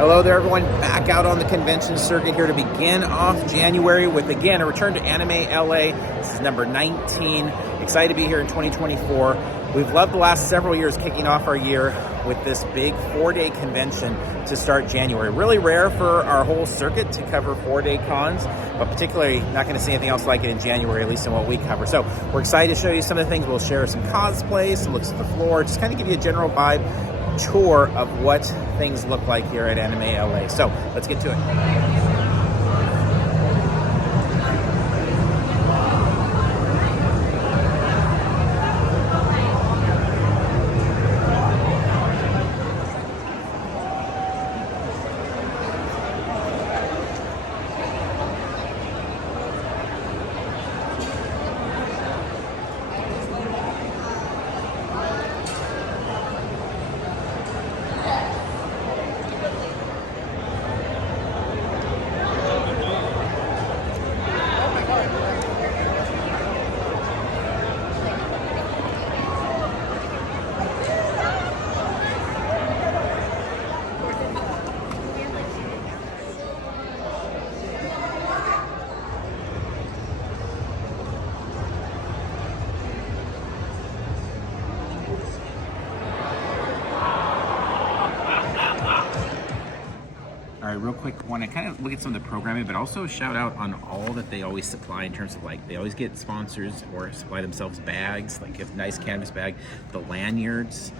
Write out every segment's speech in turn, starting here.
Hello there, everyone. Back out on the convention circuit here to begin off January with, again, a return to Anime LA. This is number 19. Excited to be here in 2024. We've loved the last several years kicking off our year with this big 4-day convention to start January. Really rare for our whole circuit to cover 4-day cons, but particularly not going to see anything else like it in January, at least in what we cover. So we're excited to show you some of the things. We'll share some cosplays, some looks at the floor, just kind of give you a general vibe tour of what things look like here at Anime LA. So let's get to it. All right, real quick, want to kind of look at some of the programming, but also shout out on all that they always supply in terms of, like, they always get sponsors or supply themselves bags, like a nice canvas bag, the lanyards,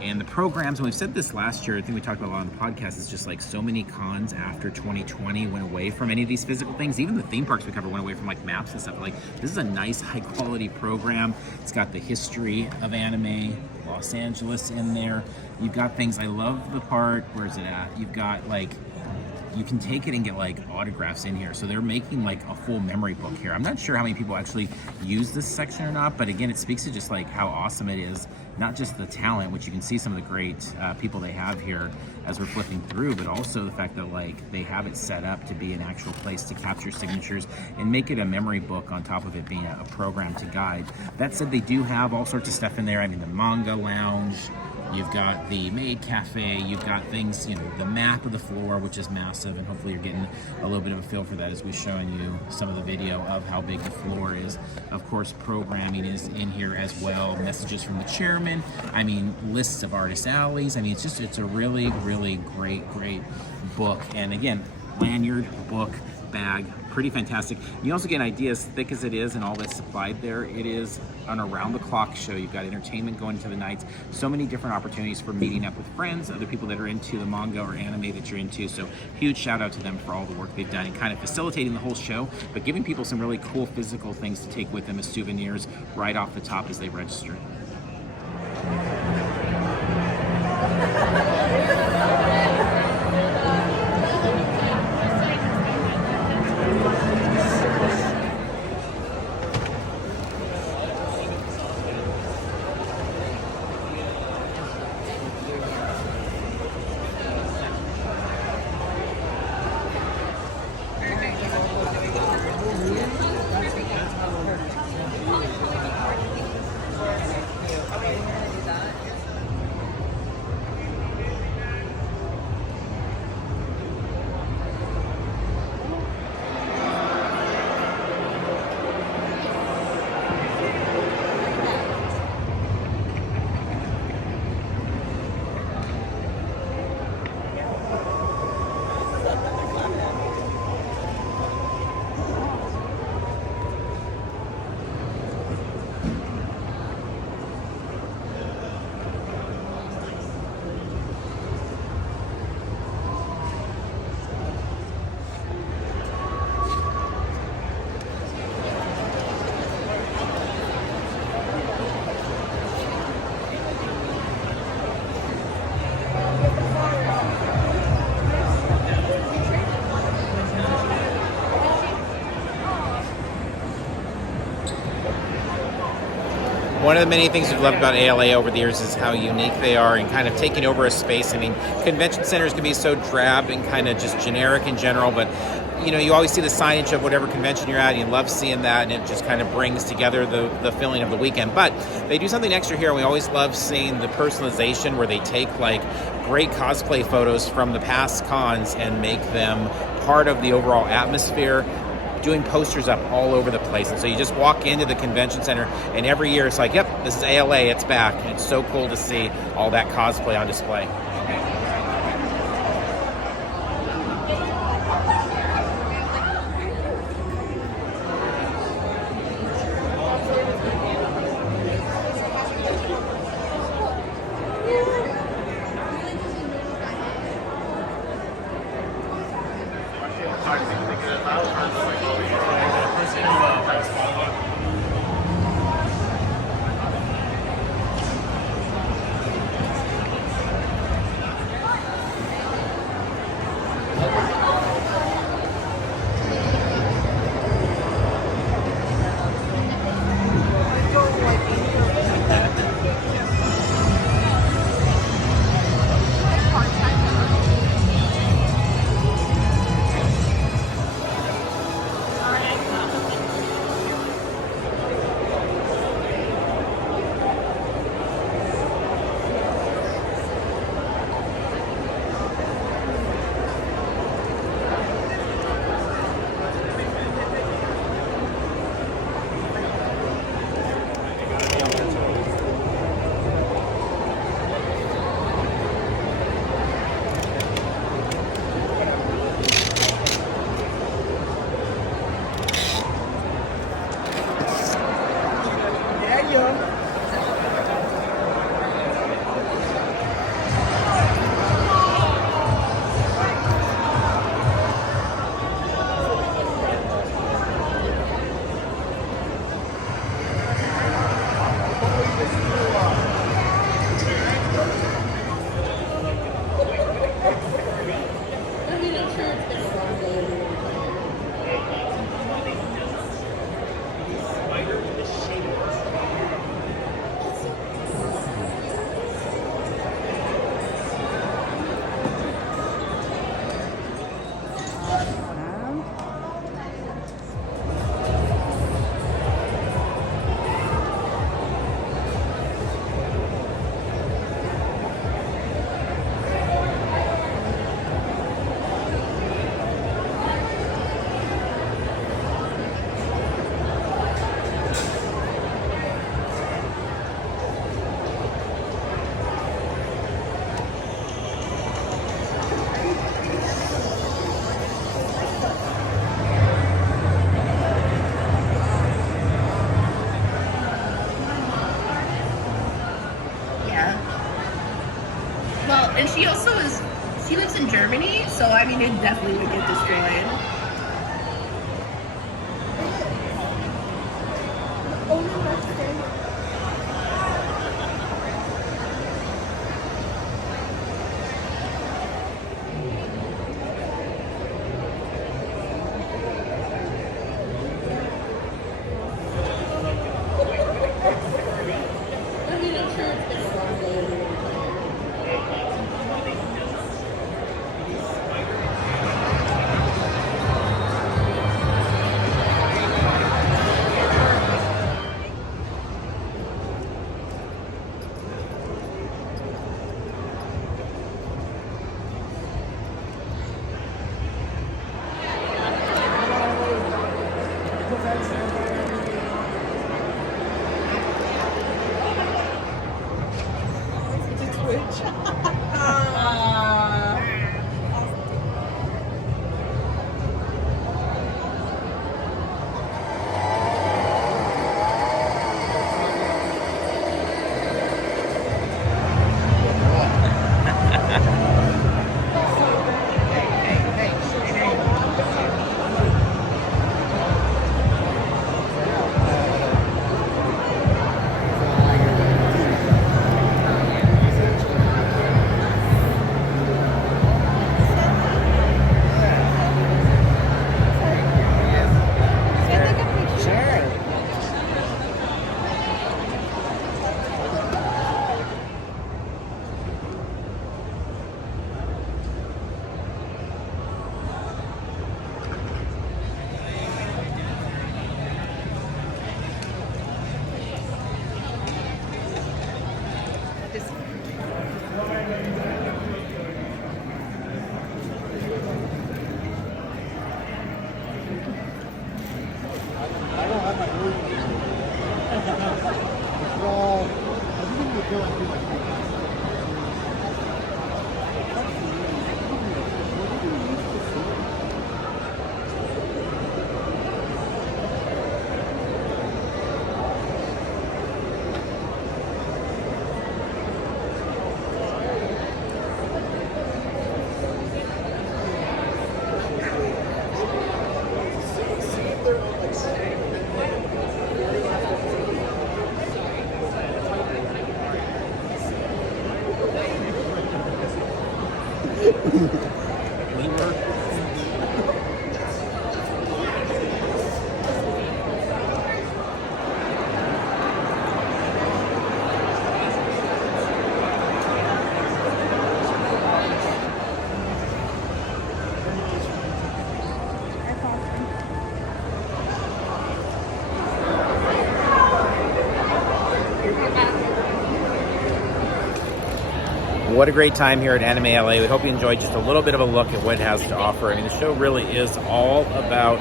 and the programs. And we've said this last year, I think we talked about a lot on the podcast, it's just like so many cons after 2020 went away from any of these physical things. Even the theme parks we covered went away from, like, maps and stuff. Like, this is a nice, high-quality program. It's got the history of anime, Los Angeles in there. You've got things, I love the part, where's it at? You've got, like, you can take it and get, like, autographs in here. So they're making, like, a full memory book here. I'm not sure how many people actually use this section or not, but again, it speaks to just, like, how awesome it is. Not just the talent, which you can see some of the great people they have here as we're flipping through, but also the fact that, like, they have it set up to be an actual place to capture signatures and make it a memory book on top of it being a program to guide. That said, they do have all sorts of stuff in there. I mean, the manga lounge, you've got the maid cafe, you've got things, you know, the map of the floor, which is massive, and hopefully you're getting a little bit of a feel for that as we're showing you some of the video of how big the floor is. Of course, programming is in here as well, messages from the chairman, I mean, lists of artist alleys. I mean, it's a really, really great book. And again, lanyard, book, bag, pretty fantastic. You also get an idea, as thick as it is and all that's supplied there, it is an around-the-clock show. You've got entertainment going into the nights, so many different opportunities for meeting up with friends, other people that are into the manga or anime that you're into. So huge shout out to them for all the work they've done in kind of facilitating the whole show, but giving people some really cool physical things to take with them as souvenirs right off the top as they register. One of the many things we've loved about ALA over the years is how unique they are and kind of taking over a space. I mean, convention centers can be so drab and kind of just generic in general, but you know, you always see the signage of whatever convention you're at, and you love seeing that, and it just kind of brings together the feeling of the weekend. But they do something extra here, and we always love seeing the personalization where they take like great cosplay photos from the past cons and make them part of the overall atmosphere, doing posters up all over the place. And so you just walk into the convention center, and every year it's like, yep, this is ALA, it's back. And it's so cool to see all that cosplay on display. Well, and she also she lives in Germany, so I mean, it definitely would get destroyed. What a great time here at Anime LA. We hope you enjoyed just a little bit of a look at what it has to offer. I mean, the show really is all about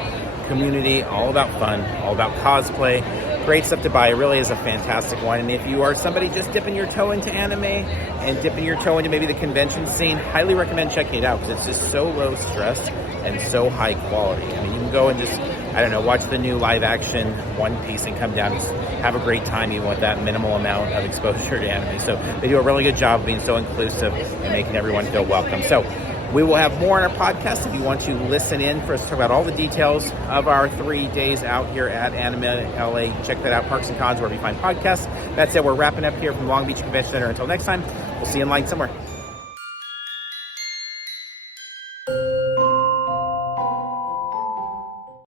community, all about fun, all about cosplay. Great stuff to buy. It really is a fantastic one. And if you are somebody just dipping your toe into anime and dipping your toe into maybe the convention scene, highly recommend checking it out because it's just so low stress and so high quality. I mean, you can go and just, I don't know, watch the new live action One Piece and come down and just have a great time even with that minimal amount of exposure to anime. So they do a really good job of being so inclusive and making everyone feel welcome. So we will have more on our podcast if you want to listen in for us to talk about all the details of our 3 days out here at Anime LA. Check that out, Parks and Cons, wherever you find podcasts. That's it. We're wrapping up here from Long Beach Convention Center. Until next time, we'll see you in line somewhere.